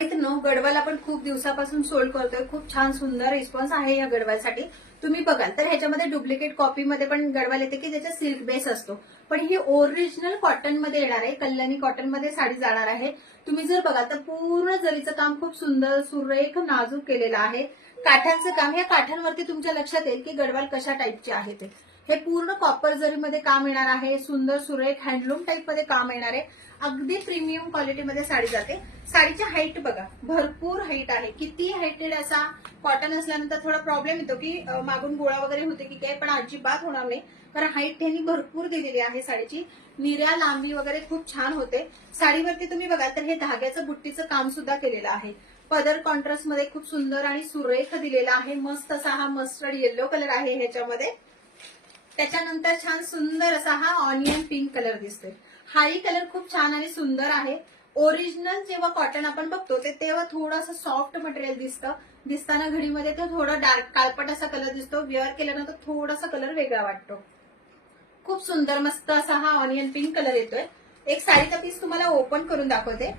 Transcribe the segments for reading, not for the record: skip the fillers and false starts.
गडवाल आपण खूप दिवसापासून सोल्ड करतोय. खूप छान सुंदर रिस्पॉन्स आहे या गडवालसाठी. तुम्ही बघाल तर ह्याच्यामध्ये डुप्लिकेट कॉपीमध्ये पण गडवाल येते की ज्याचा सिल्क बेस असतो, पण ही ओरिजिनल कॉटन मध्ये येणार आहे. कल्याणी कॉटन मध्ये साडी जाणार आहे. तुम्ही जर बघाल तर पूर्ण जरीचं काम खूप सुंदर सुरेख नाजूक केलेलं आहे. काठांचं काम, या काठांवरती तुमच्या लक्षात येईल की गडवाल कशा टाईपचे आहे ते. हे पूर्ण कॉपर जरीमध्ये काम येणार आहे. सुंदर सुरेख हँडलूम टाईप मध्ये काम येणार आहे. अगदी प्रीमियम क्वालिटीमध्ये साडी जाते. साडीची हाईट बघा, भरपूर हाईट आहे. किती हाईटेड असा कॉटन असल्यानंतर थोडा प्रॉब्लेम येतो की मागून गोळा वगैरे होते की काय, पण अजिबात होणार नाही. कारण हाईट त्यांनी भरपूर दिलेली आहे साडीची. निर्या लांबी वगैरे खूप छान होते. साडीवरती तुम्ही बघाल तर हे धाग्याचं बुट्टीचं काम सुद्धा केलेलं आहे. पदर कॉन्ट्रास्ट मध्ये खूप सुंदर आणि सुरेख दिलेला आहे. मस्त असा हा मस्टर्ड येलो कलर आहे ह्याच्यामध्ये. त्याच्यानंतर छान सुंदर असा हा ऑनियन पिंक कलर दिसतोय. हाही कलर खूप छान आणि सुंदर आहे. ओरिजिनल जेव्हा कॉटन आपण बघतो ते तेव्हा थोडंसं सॉफ्ट मटेरियल दिसतं. दिसताना घडीमध्ये तो थोडा डार्क काळपट असा कलर दिसतो. वेअर केल्यानंतर थोडासा कलर वेगळा वाटतो. खूप सुंदर मस्त असा हा ऑनियन पिंक कलर येतोय. एक साडीचा पीस तुम्हाला ओपन करून दाखवते.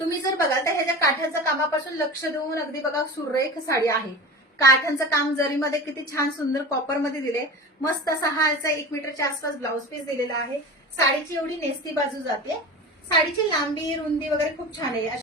तुम्ही जर बघाल तर ह्याच्या काठांच्या कामापासून लक्ष देऊन अगदी बघा सुरेख साडी आहे. काठांचं काम जरीमध्ये किती छान सुंदर कॉपर मध्ये दिले. मस्त असा हा याचा 1 मीटरच्या आसपास ब्लाऊज पीस दिलेला आहे. साडीची एवढी नेसती बाजू जाते. साडीची लांबी रुंदी वगैरे खूप छान आहे.